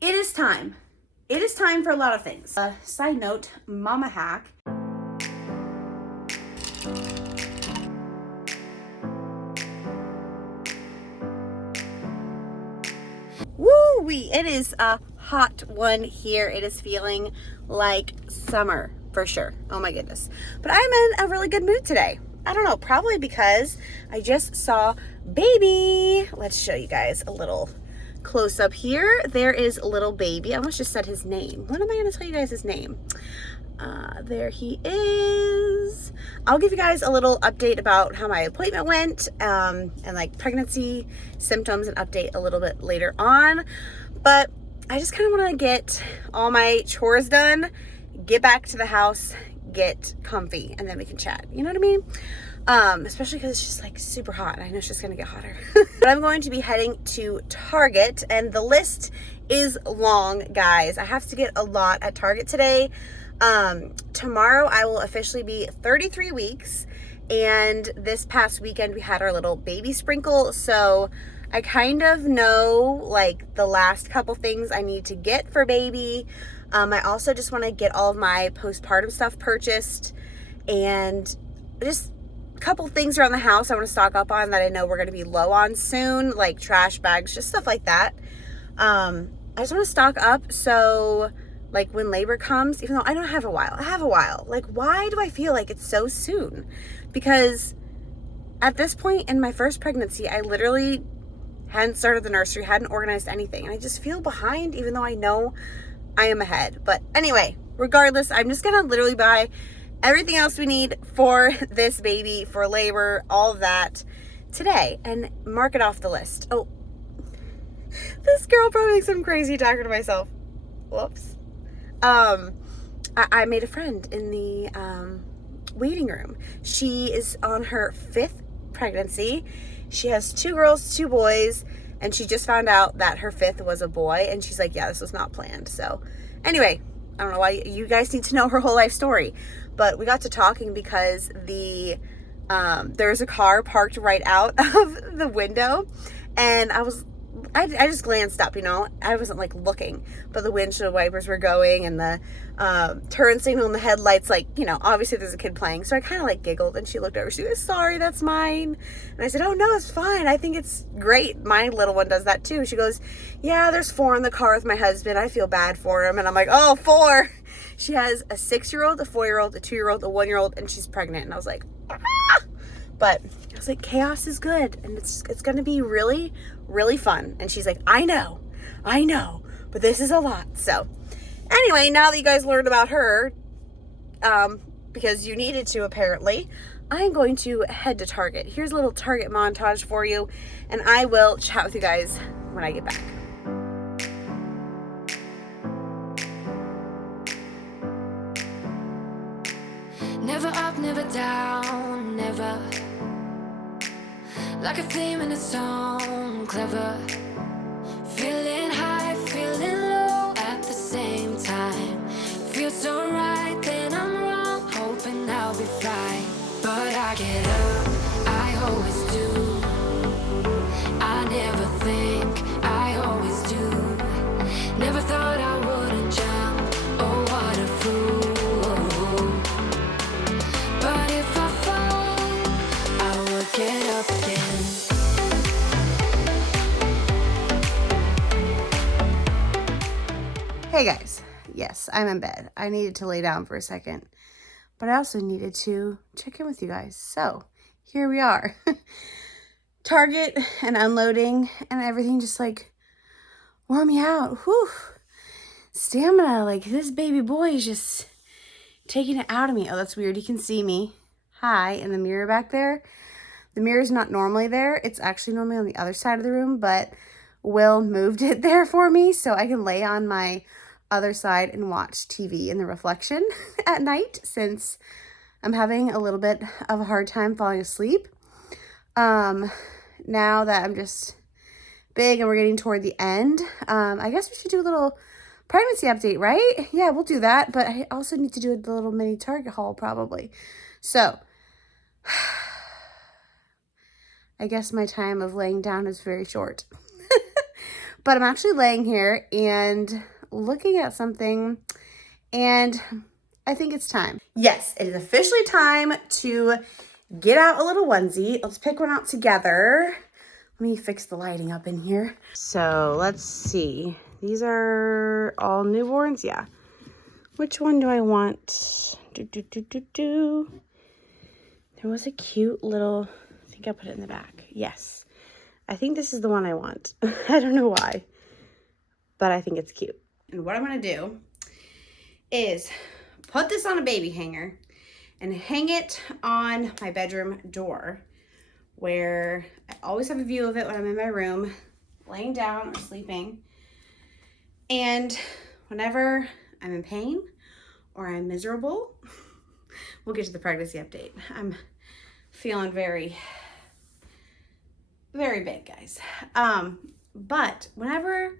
it is time. It is time for a lot of things. Side note, mama hack. Woo-wee! It is a hot one here. It is feeling like summer for sure. Oh my goodness. But I'm in a really good mood today. I don't know, probably because I just saw baby. Let's show you guys a little close up here. There is little baby. I almost just said his name. When am I going to tell you guys his name? There he is. I'll give you guys a little update about how my appointment went, and like pregnancy symptoms and update a little bit later on. But I just kind of want to get all my chores done, get back to the house, get comfy, and then we can chat. You know what I mean? Especially because it's just like super hot and I know it's just gonna get hotter. But I'm going to be heading to Target and the list is long, guys. I have to get a lot at Target today. Tomorrow I will officially be 33 weeks, and this past weekend we had our little baby sprinkle, so I kind of know like the last couple things I need to get for baby. I also just want to get all of my postpartum stuff purchased, and just a couple things around the house I want to stock up on that I know we're going to be low on soon, like trash bags, just stuff like that. I just want to stock up so like when labor comes, even though I don't have a while, I have a while. Like, why do I feel like it's so soon? Because at this point in my first pregnancy, I literally hadn't started the nursery, hadn't organized anything. And I just feel behind, even though I know I am ahead. But anyway, regardless, I'm just going to literally buy everything else we need for this baby, for labor, all of that today and mark it off the list. Oh, this girl probably thinks I'm crazy talking to myself. Whoops. I made a friend in the waiting room. She is on her 5th pregnancy. She has 2 girls, 2 boys, and she just found out that her 5th was a boy, and she's like, yeah, this was not planned. So anyway, I don't know why you guys need to know her whole life story, but we got to talking because there was a car parked right out of the window, and I just glanced up, you know, I wasn't like looking, but the windshield wipers were going and the turn signal and the headlights, like, you know, obviously there's a kid playing. So I kind of like giggled, and she looked over, she goes, sorry, that's mine. And I said, oh no, it's fine. I think it's great. My little one does that too. She goes, yeah, there's 4 in the car with my husband. I feel bad for him. And I'm like, oh, 4. She has a 6-year-old, a 4-year-old, a 2-year-old, a 1-year-old, and she's pregnant. And I was like, ah! But I was like, chaos is good, and it's going to be really, really fun. And she's like, I know, but this is a lot. So anyway, now that you guys learned about her, because you needed to apparently, I'm going to head to Target. Here's a little Target montage for you, and I will chat with you guys when I get back. Never up, never down, never. Like a theme in a song, clever. Feeling high, feeling low at the same time. Feels so right, then I'm wrong, hoping I'll be fine. But I get up, I always do. I never think, I always do. Never thought I wouldn't jump, oh what a fool. But if I fall, I will get up again. Hey guys, yes, I'm in bed. I needed to lay down for a second, but I also needed to check in with you guys. So here we are. Target and unloading and everything just like wore me out. Whew. Stamina, like this baby boy is just taking it out of me. Oh, that's weird. You can see me. Hi, in the mirror back there. The mirror is not normally there. It's actually normally on the other side of the room, but Will moved it there for me so I can lay on my other side and watch TV in the reflection at night, since I'm having a little bit of a hard time falling asleep. Now that I'm just big and we're getting toward the end, I guess we should do a little pregnancy update, right? Yeah, we'll do that, but I also need to do a little mini Target haul probably. So I guess my time of laying down is very short. but I'm actually laying here and looking at something, and I think it's time. Yes, it is officially time to get out a little onesie. Let's pick one out together. Let me fix the lighting up in here. So let's see. These are all newborns, yeah. Which one do I want? There was a cute little, I think I put it in the back. Yes. I think this is the one I want. I don't know why, but I think it's cute. And what I'm gonna do is put this on a baby hanger and hang it on my bedroom door, where I always have a view of it when I'm in my room, laying down or sleeping. And whenever I'm in pain or I'm miserable, we'll get to the pregnancy update. I'm feeling very, very big, guys. But whenever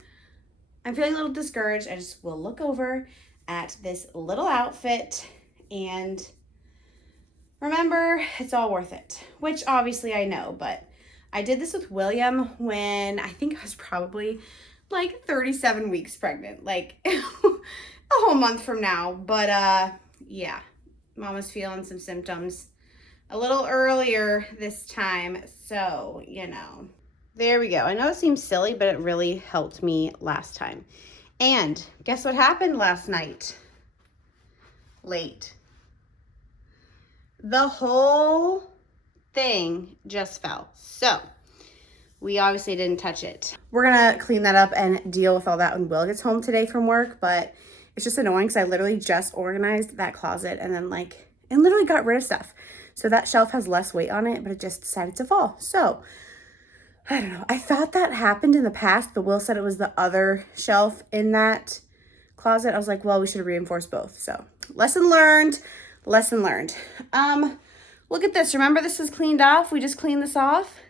I'm feeling a little discouraged, I just will look over at this little outfit and remember, it's all worth it, which obviously I know, but I did this with William when I think I was probably like 37 weeks pregnant, like a whole month from now. But yeah, Mom was feeling some symptoms a little earlier this time, so you know. There we go. I know it seems silly, but it really helped me last time. And guess what happened last night? Late. The whole thing just fell. So we obviously didn't touch it. We're gonna clean that up and deal with all that when Will gets home today from work, but it's just annoying because I literally just organized that closet and then and literally got rid of stuff. So that shelf has less weight on it, but it just decided to fall. So I don't know. I thought that happened in the past, but Will said it was the other shelf in that closet. I was like, well, we should reinforce both. So lesson learned, lesson learned. Look at this. Remember, this is cleaned off. We just cleaned this off.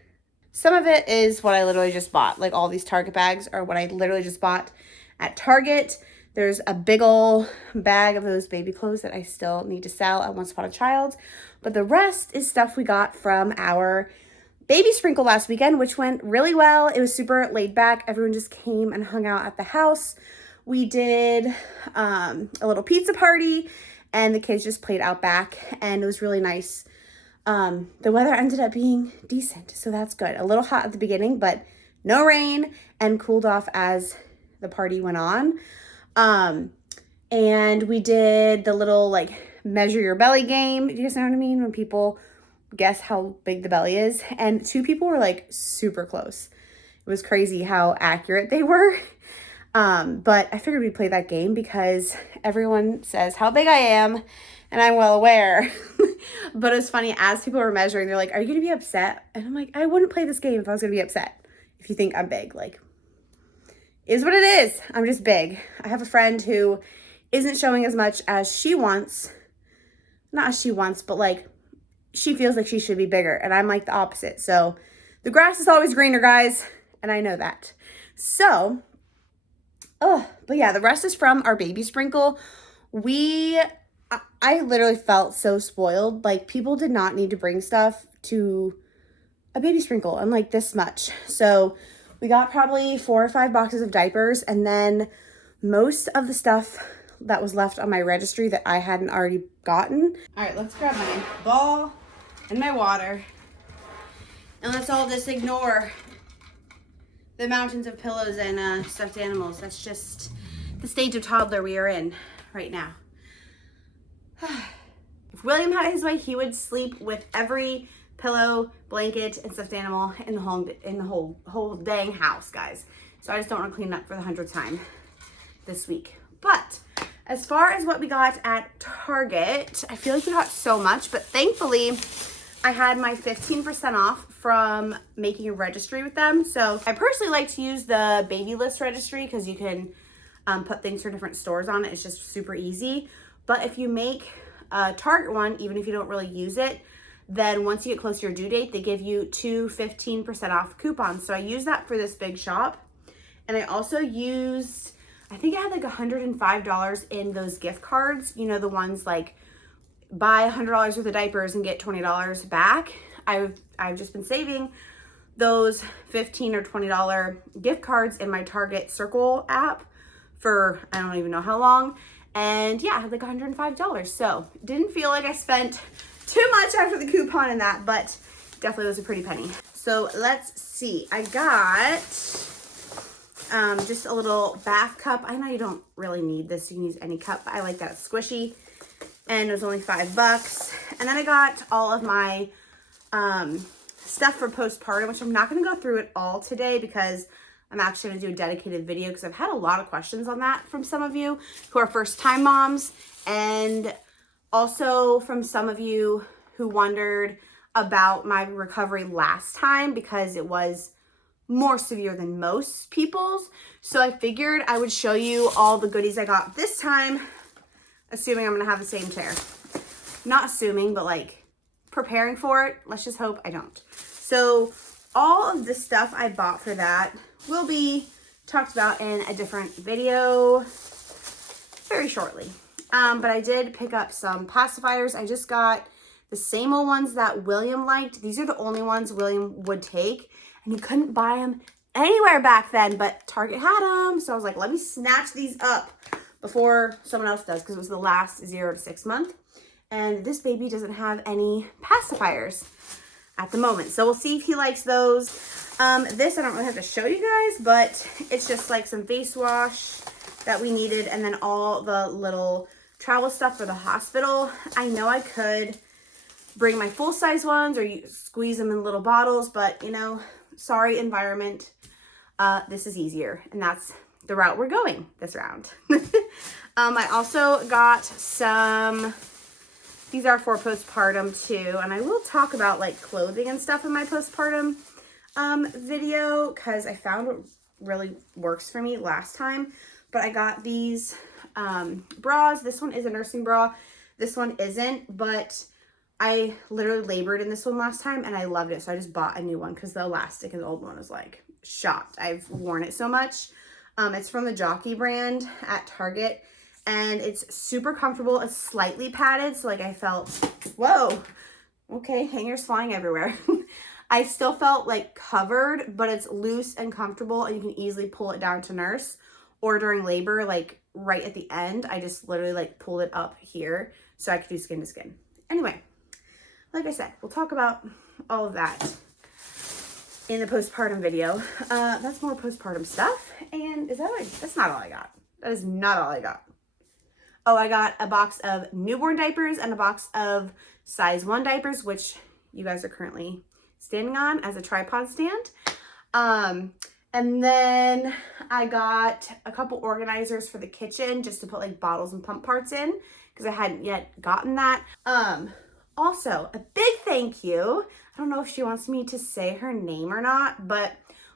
Some of it is what I literally just bought. Like all these Target bags are what I literally just bought at Target. There's a big ol' bag of those baby clothes that I still need to sell at Once Upon a Child. But the rest is stuff we got from our baby sprinkle last weekend, which went really well. It was super laid back. Everyone just came and hung out at the house. We did a little pizza party and the kids just played out back and it was really nice. The weather ended up being decent, so that's good. A little hot at the beginning, but no rain and cooled off as the party went on. And we did the little measure your belly game. Do you guys know what I mean? When people guess how big the belly is. And 2 people were super close. It was crazy how accurate they were. But I figured we'd play that game because everyone says how big I am and I'm well aware. But it was funny, as people were measuring, they're like, are you going to be upset? And I'm like, I wouldn't play this game if I was going to be upset. If you think I'm big, is what it is. I'm just big. I have a friend who isn't showing as much as she wants. Not as she wants, but she feels like she should be bigger. And I'm the opposite. So the grass is always greener, guys. And I know that. So, but yeah, the rest is from our baby sprinkle. I literally felt so spoiled. People did not need to bring stuff to a baby sprinkle and this much. So we got probably 4 or 5 boxes of diapers, and then most of the stuff that was left on my registry that I hadn't already gotten. All right, let's grab my ball and my water, and let's all just ignore the mountains of pillows and stuffed animals. That's just the stage of toddler we are in right now. If William had his way, he would sleep with every pillow, blanket, and stuffed animal in the whole dang house, guys. So I just don't want to clean up for the 100th time this week. But as far as what we got at Target, I feel like we got so much, but thankfully I had my 15% off from making a registry with them. So I personally like to use the baby list registry because you can put things for different stores on it. It's just super easy. But if you make a Target one, even if you don't really use it, then once you get close to your due date, they give you 2 15% off coupons. So I used that for this big shop. And I also used, I think I had $105 in those gift cards. You know, the ones buy $100 worth of diapers and get $20 back. I've just been saving those $15 or $20 gift cards in my Target Circle app for I don't even know how long. And yeah, I had like $105. So didn't feel like I spent too much after the coupon and that, but definitely was a pretty penny. So let's see. I got just a little bath cup. I know you don't really need this. You can use any cup, but I like that. It's squishy. And it was only $5. And then I got all of my stuff for postpartum, which I'm not going to go through it all today because I'm actually going to do a dedicated video because I've had a lot of questions on that from some of you who are first-time moms, and also from some of you who wondered about my recovery last time because it was more severe than most people's. So I figured I would show you all the goodies I got this time, assuming I'm going to have the same chair. Not assuming, but like preparing for it. Let's just hope I don't. So all of the stuff I bought for that will be talked about in a different video very shortly. But I did pick up some pacifiers. I just got the same old ones that William liked. These are the only ones William would take, and you couldn't buy them anywhere back then, but Target had them. So I was like, let me snatch these up before someone else does, because it was the last 0 to 6 month. And this baby doesn't have any pacifiers at the moment. So we'll see if he likes those. This I don't really have to show you guys, but it's just like some face wash that we needed, and then all the little travel stuff for the hospital. I know I could bring my full-size ones or you squeeze them in little bottles, but you know, sorry environment, this is easier, and that's the route we're going this round. I also got some, these are for postpartum too, and I will talk about like clothing and stuff in my postpartum video because I found what really works for me last time. But I got these bras. This one is a nursing bra. This one isn't, but I literally labored in this one last time and I loved it. So I just bought a new one because the elastic in the old one was like shot. I've worn it so much. It's from the Jockey brand at Target, and it's super comfortable. It's slightly padded, so like I felt, whoa, okay, hangers flying everywhere. I still felt like covered, but it's loose and comfortable, and you can easily pull it down to nurse, or during labor, like right at the end, I just literally like pulled it up here so I could do skin to skin. Anyway, like I said, we'll talk about all of that in the postpartum video. That's more postpartum stuff. And is that all that's not all I got. That is not all I got. Oh, I got a box of newborn diapers and a box of size 1 diapers, which you guys are currently standing on as a tripod stand. And then I got a couple organizers for the kitchen just to put like bottles and pump parts in because I hadn't yet gotten that. Also, a big thank you. I don't know if she wants me to say her name or not, but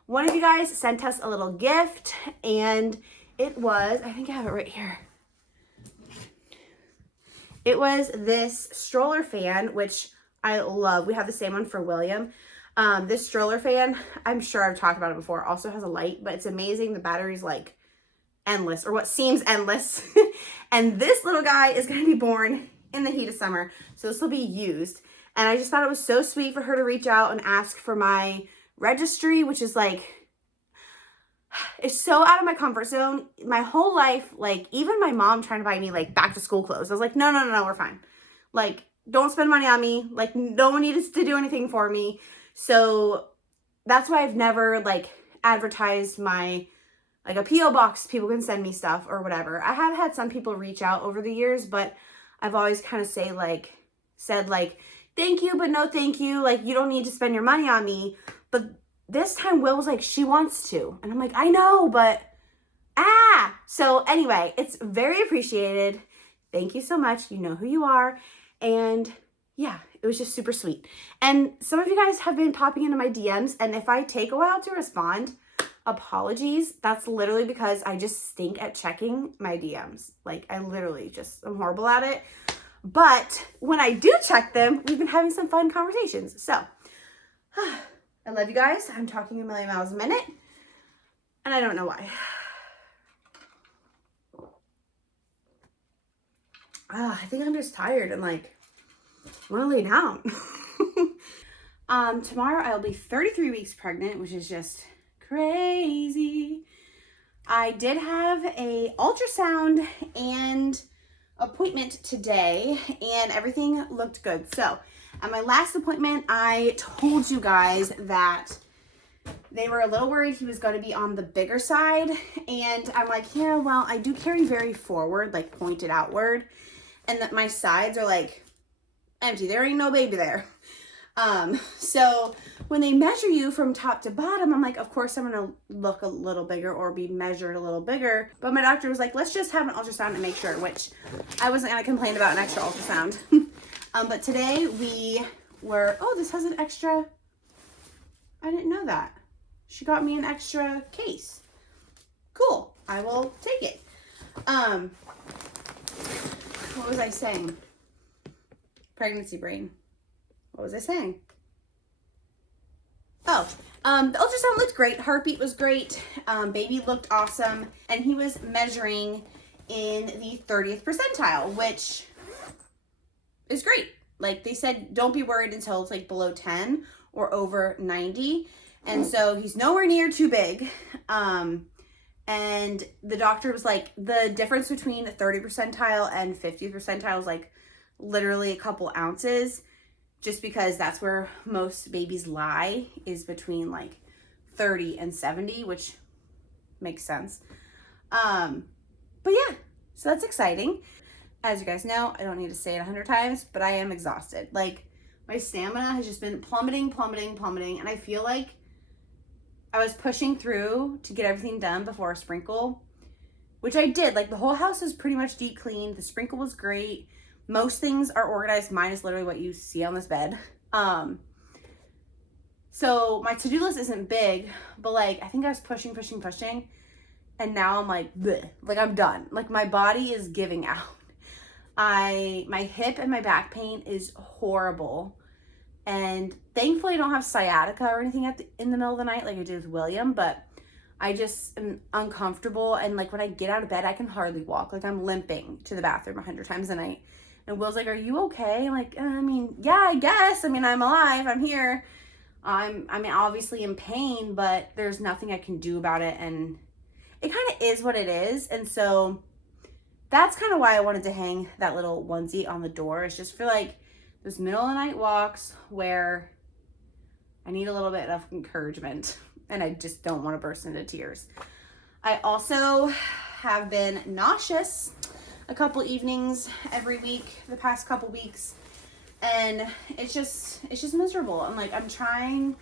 one of you guys sent us a little gift, and it was, I think I have it right here. It was this stroller fan, which I love. We have the same one for William. This stroller fan, I'm sure I've talked about it before, also has a light, but it's amazing. The battery's like endless, or what seems endless. And this little guy is going to be born in the heat of summer, so this will be used. And I just thought it was so sweet for her to reach out and ask for my registry, which is like, it's so out of my comfort zone. My whole life, like even my mom trying to buy me like back to school clothes, I was like, no, we're fine. Like, don't spend money on me. Like, no one needs to do anything for me. So that's why I've never like advertised my, like a P.O. box, people can send me stuff or whatever. I have had some people reach out over the years, but I've always kind of said like, thank you, but no thank you. Like, you don't need to spend your money on me. But this time Will was like, she wants to. And I'm like, I know, but So anyway, it's very appreciated. Thank you so much. You know who you are. And yeah, it was just super sweet. And some of you guys have been popping into my DMs, and if I take a while to respond, apologies. That's literally because I just stink at checking my DMs. Like, I literally just, I'm horrible at it. But when I do check them, we've been having some fun conversations. So, I love you guys. I'm talking a million miles a minute, and I don't know why. I think I'm just tired and like, want to lay down. Tomorrow I'll be 33 weeks pregnant, which is just crazy. I did have a ultrasound and appointment today, and everything looked good. So at my last appointment, I told you guys that they were a little worried he was going to be on the bigger side. And I'm like, yeah, well, I do carry very forward, like pointed outward. And that my sides are like empty. There ain't no baby there. So when they measure you from top to bottom, I'm like, of course I'm going to look a little bigger or be measured a little bigger. But my doctor was like, let's just have an ultrasound and make sure, which I wasn't going to complain about an extra ultrasound. But today we were, oh, this has an extra, I didn't know that. She got me an extra case. Cool. I will take it. What was I saying? Pregnancy brain. What was I saying? Oh, the ultrasound looked great. Heartbeat was great. Baby looked awesome. And he was measuring in the 30th percentile, which is great. Like they said, don't be worried until it's like below 10 or over 90. And so he's nowhere near too big. And the doctor was like, the difference between 30 percentile and 50th percentile is like literally a couple ounces, just because that's where most babies lie, is between like 30 and 70, which makes sense. But yeah, so that's exciting. As you guys know, I don't need to say it 100 times, but I am exhausted. Like my stamina has just been plummeting. And I feel like I was pushing through to get everything done before a sprinkle, which I did. Like the whole house is pretty much deep cleaned. The sprinkle was great. Most things are organized, minus literally what you see on this bed. So my to-do list isn't big, but like I think I was pushing, and now I'm like, bleh. Like I'm done. Like my body is giving out. My hip and my back pain is horrible. And thankfully I don't have sciatica or anything in the middle of the night like I did with William, but I just am uncomfortable. And like when I get out of bed, I can hardly walk. Like I'm limping to the bathroom 100 times a night. And Will's like, are you okay? I'm like, I mean, yeah, I guess. I mean, I'm alive. I'm here. I mean, obviously in pain, but there's nothing I can do about it. And it kind of is what it is. And so that's kind of why I wanted to hang that little onesie on the door. It's just for like those middle of the night walks where I need a little bit of encouragement and I just don't want to burst into tears. I also have been nauseous a couple evenings every week the past couple weeks, and it's just miserable. I'm like, I'm trying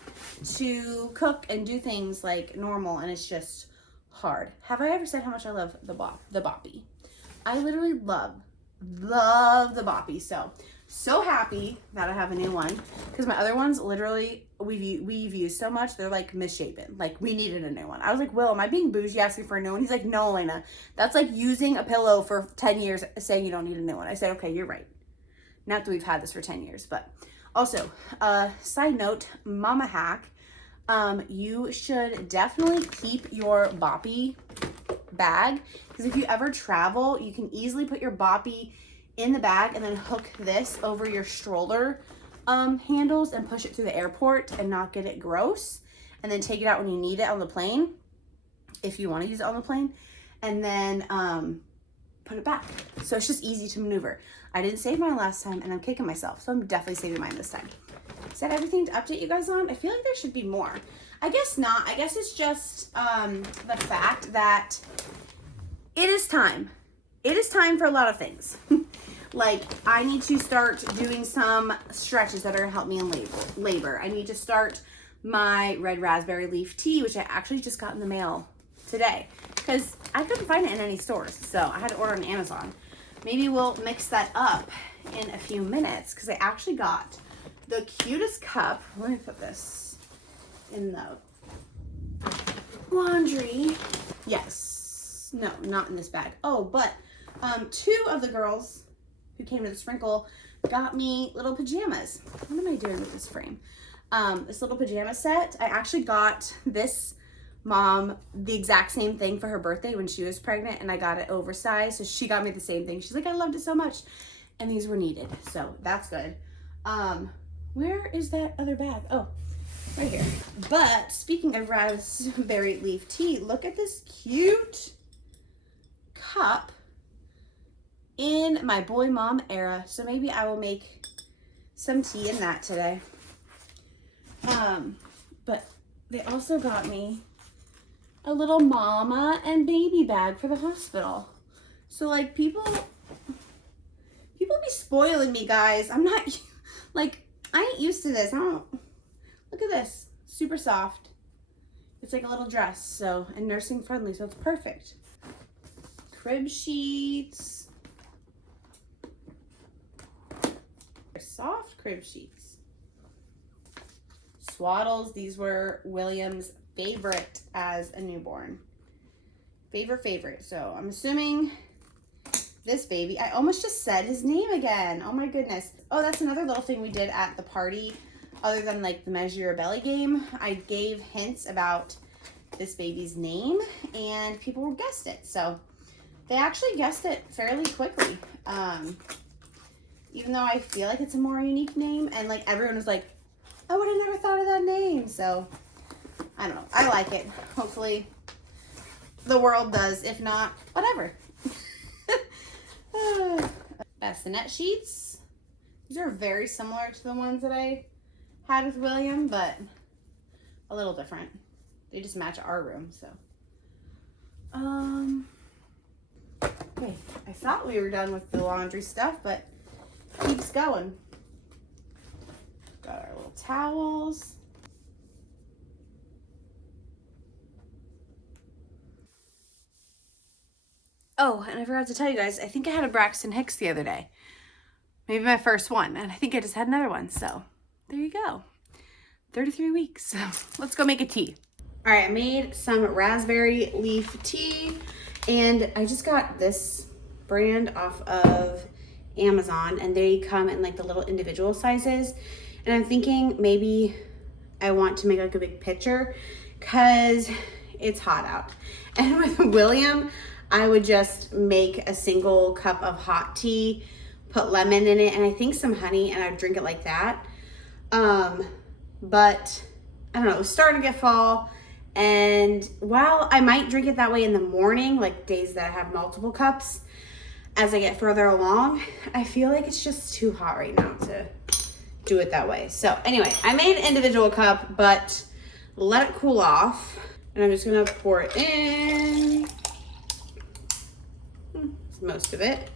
to cook and do things like normal and it's just hard. Have I ever said how much I love the boppy? I literally love the boppy. So happy that I have a new one, because my other ones literally we've used so much, they're like misshapen. Like we needed a new one. I was like, Will, am I being bougie asking for a new one? He's like, no, Elena, that's like using a pillow for 10 years saying you don't need a new one. I said, okay, you're right. Not that we've had this for 10 years, but also side note, mama hack, you should definitely keep your boppy bag, because if you ever travel, you can easily put your boppy in the bag and then hook this over your stroller handles and push it through the airport and not get it gross, and then take it out when you need it on the plane, if you want to use it on the plane, and then put it back. So it's just easy to maneuver. I didn't save mine last time and I'm kicking myself, so I'm definitely saving mine this time. Is that everything to update you guys on? I feel like there should be more. I guess not. I guess it's just the fact that it is time. It is time for a lot of things. Like, I need to start doing some stretches that are going to help me in labor. I need to start my red raspberry leaf tea, which I actually just got in the mail today, because I couldn't find it in any stores, so I had to order on Amazon. Maybe we'll mix that up in a few minutes, because I actually got the cutest cup. Let me put this in the laundry. Yes. No, not in this bag. Oh, but two of the girls who came to the sprinkle got me little pajamas. What am I doing with this frame? This little pajama set. I actually got this mom the exact same thing for her birthday when she was pregnant, and I got it oversized, so she got me the same thing. She's like, I loved it so much, and these were needed, so that's good. Where is that other bag? Oh, right here. But speaking of raspberry leaf tea, look at this cute cup in my boy mom era. So maybe I will make some tea in that today. But they also got me a little mama and baby bag for the hospital. So like people be spoiling me, guys. I'm not like, I ain't used to this. I don't, look at this, super soft. It's like a little dress, so, and nursing friendly, so it's perfect. Crib sheets. Soft crib sheets. Swaddles, these were William's favorite as a newborn. Favorite. So I'm assuming this baby, I almost just said his name again. Oh my goodness. Oh, that's another little thing we did at the party. Other than like the measure your belly game, I gave hints about this baby's name and people guessed it. So they actually guessed it fairly quickly. Even though I feel like it's a more unique name, and like everyone was like, I would have never thought of that name. So I don't know. I like it. Hopefully the world does. If not, whatever. Bassinet sheets. These are very similar to the ones that I had with William, but a little different. They just match our room, so. Okay, I thought we were done with the laundry stuff, but keeps going. Got our little towels. Oh, and I forgot to tell you guys, I think I had a Braxton Hicks the other day. Maybe my first one, and I think I just had another one, so there you go. 33 weeks, so let's go make a tea. All right, I made some raspberry leaf tea, and I just got this brand off of Amazon, and they come in like the little individual sizes, and I'm thinking maybe I want to make like a big pitcher because it's hot out. And with William, I would just make a single cup of hot tea, put lemon in it, and I think some honey, and I'd drink it like that. But I don't know, it was starting to get fall, and while I might drink it that way in the morning, like days that I have multiple cups, as I get further along, I feel like it's just too hot right now to do it that way. So anyway, I made an individual cup, but let it cool off, and I'm just gonna pour it in. Most of it.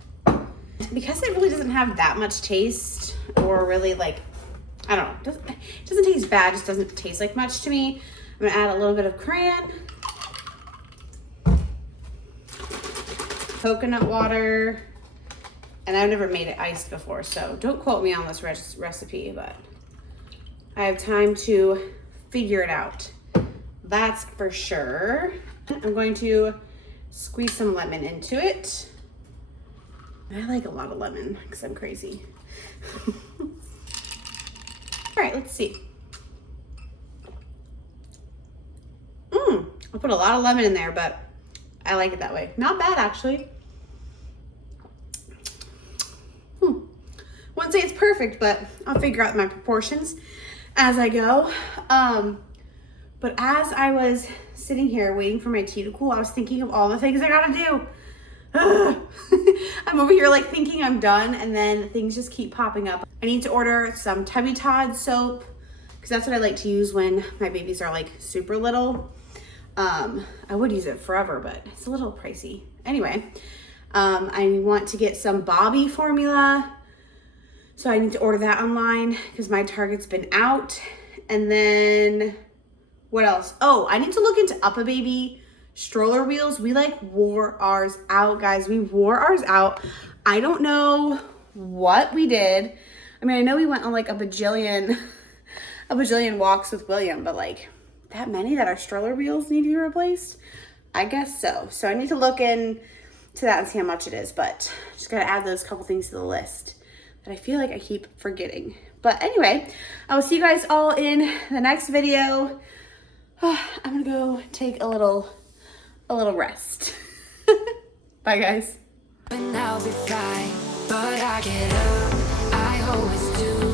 Because it really doesn't have that much taste, or really like, I don't know, it doesn't taste bad, just doesn't taste like much to me. I'm gonna add a little bit of crayon, coconut water, and I've never made it iced before, so don't quote me on this recipe, but I have time to figure it out. That's for sure. I'm going to squeeze some lemon into it. I like a lot of lemon because I'm crazy. All right, let's see. I put a lot of lemon in there, but I like it that way. Not bad, actually. Wouldn't say it's perfect, but I'll figure out my proportions as I go. But as I was sitting here waiting for my tea to cool, I was thinking of all the things I gotta do. I'm over here like thinking I'm done, and then things just keep popping up. I need to order some Tummy Todd soap because that's what I like to use when my babies are like super little. I would use it forever, but it's a little pricey. Anyway, I want to get some Bobby formula, so I need to order that online because my Target's been out. And then what else? Oh, I need to look into UPPAbaby stroller wheels. We like wore ours out, guys. We wore ours out. I don't know what we did. I mean, I know we went on like a bajillion walks with William, but like that many that our stroller wheels need to be replaced? I guess so. So I need to look into that and see how much it is, but just gotta add those couple things to the list that I feel like I keep forgetting. But anyway, I will see you guys all in the next video. I'm gonna go take a little rest. Bye, guys. And I'll be fine, but I get up, I always do.